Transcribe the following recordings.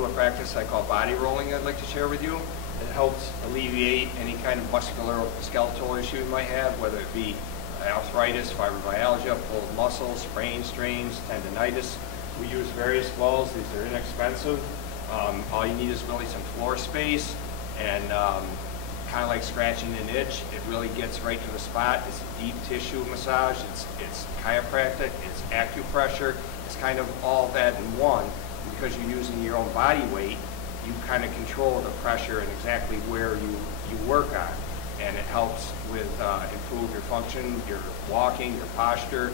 do a practice I call body rolling I'd like to share with you. It helps alleviate any kind of musculoskeletal issue you might have, whether it be arthritis, fibromyalgia, pulled muscles, sprains, strains, tendonitis. We use various balls. These are inexpensive. All you need is really some floor space and kind of like scratching an itch. It really gets right to the spot. It's a deep tissue massage. It's chiropractic. It's acupressure. It's kind of all that in one. Because you're using your own body weight, you kind of control the pressure and exactly where you work on. And it helps with improve your function, your walking, your posture,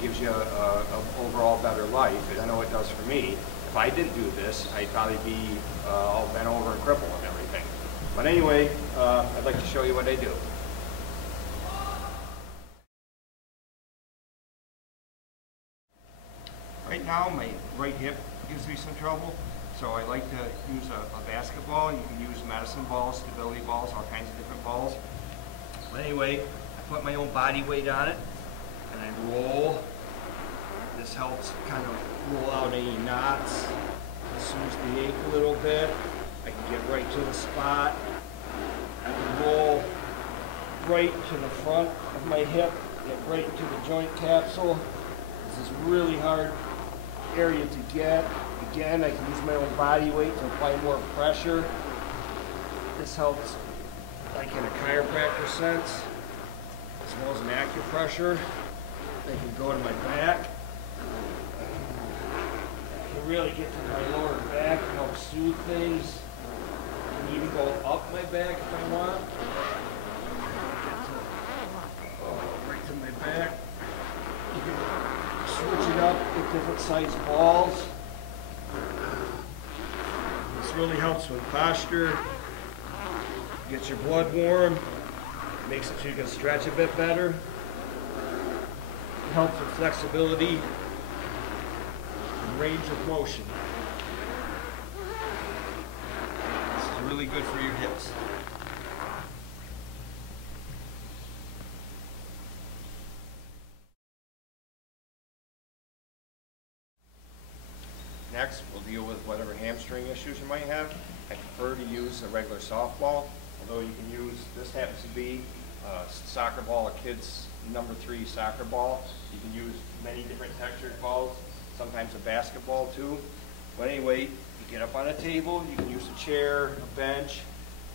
gives you a overall better life. And I know it does for me. If I didn't do this, I'd probably be all bent over and crippled and everything. But anyway, I'd like to show you what I do. Right now, my right hip gives me some trouble, so I like to use a basketball. You can use medicine balls, stability balls, all kinds of different balls. But anyway, I put my own body weight on it, and I roll. This helps kind of roll out any knots. This soothes the ache a little bit. I can get right to the spot. I can roll right to the front of my hip, get right into the joint capsule. This is really hard area to get. Again, I can use my own body weight to apply more pressure. This helps like in a chiropractor sense, as well as an acupressure. I can go to my back. I can really get to my lower back and help soothe things. I can even go up my back if I want. Right to my back. You can switch it up with different size balls. This really helps with posture, gets your blood warm, makes it so you can stretch a bit better. It helps with flexibility and range of motion. This is really good for your hips. Next, we'll deal with whatever hamstring issues you might have. I prefer to use a regular softball, although you can use, this happens to be a soccer ball, a kid's number 3 soccer ball. You can use many different textured balls, sometimes a basketball too. But anyway, you get up on a table, you can use a chair, a bench,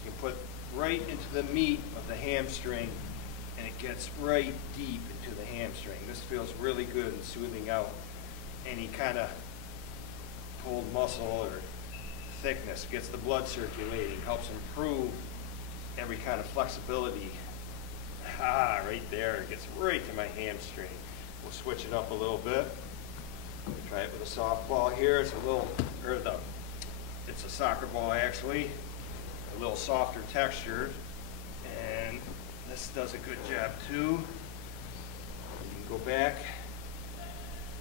you can put right into the meat of the hamstring, and it gets right deep into the hamstring. This feels really good in soothing out any kind of pulled muscle or thickness, gets the blood circulating, helps improve every kind of flexibility. Right there, it gets right to my hamstring. We'll switch it up a little bit. Try it with a softball here. It's it's a soccer ball actually, a little softer textured, and this does a good job too. You can go back,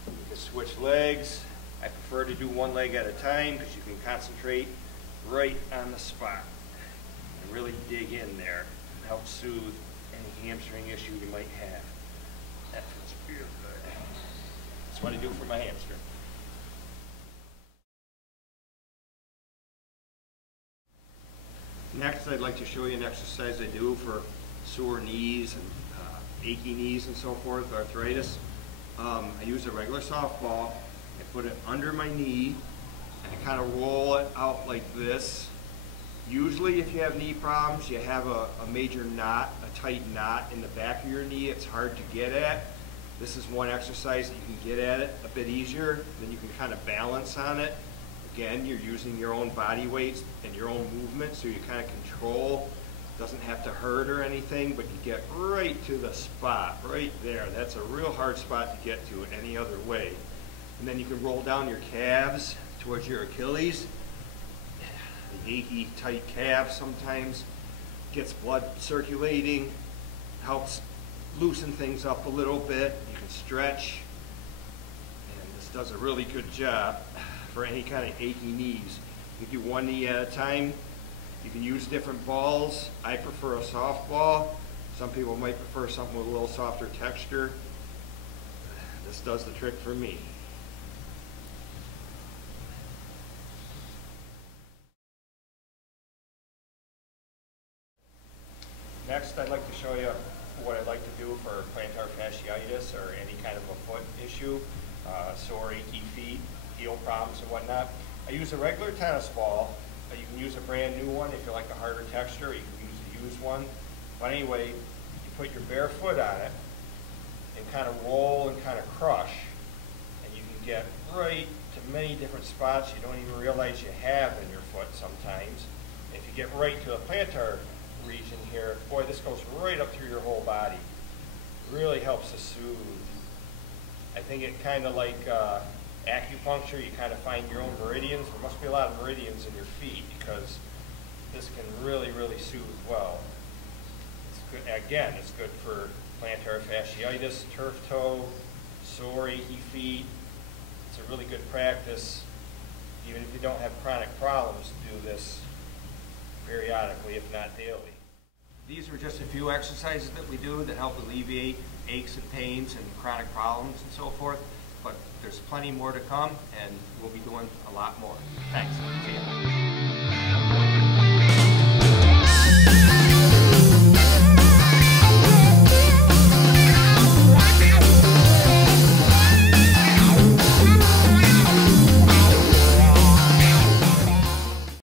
you can switch legs. I prefer to do one leg at a time because you can concentrate right on the spot and really dig in there and help soothe any hamstring issue you might have. That feels real good. That's what I do for my hamstring. Next, I'd like to show you an exercise I do for sore knees and achy knees and so forth, arthritis. I use a regular softball. I put it under my knee and I kind of roll it out like this. Usually if you have knee problems, you have a major knot, a tight knot in the back of your knee. It's hard to get at. This is one exercise that you can get at it a bit easier. Then you can kind of balance on it. Again, you're using your own body weights and your own movement, so you kind of control. Doesn't have to hurt or anything, but you get right to the spot, right there. That's a real hard spot to get to any other way. And then you can roll down your calves towards your Achilles. The achy, tight calf sometimes gets blood circulating, helps loosen things up a little bit. You can stretch, and this does a really good job for any kind of achy knees. You can do one knee at a time. You can use different balls. I prefer a softball. Some people might prefer something with a little softer texture. This does the trick for me. Next, I'd like to show you what I like to do for plantar fasciitis or any kind of a foot issue, sore, achy feet, heel problems and whatnot. I use a regular tennis ball. You can use a brand new one if you like a harder texture. You can use a used one. But anyway, you put your bare foot on it and kind of roll and kind of crush, and you can get right to many different spots you don't even realize you have in your foot sometimes. If you get right to the plantar region here, boy, this goes right up through your whole body. Really helps to soothe. I think it kind of like acupuncture, you kind of find your own meridians. There must be a lot of meridians in your feet because this can really, really soothe well. It's good, again, it's good for plantar fasciitis, turf toe, sore, achy feet. It's a really good practice. Even if you don't have chronic problems, do this periodically, if not daily. These are just a few exercises that we do that help alleviate aches and pains and chronic problems and so forth, but there's plenty more to come, and we'll be doing a lot more. Thanks. See ya.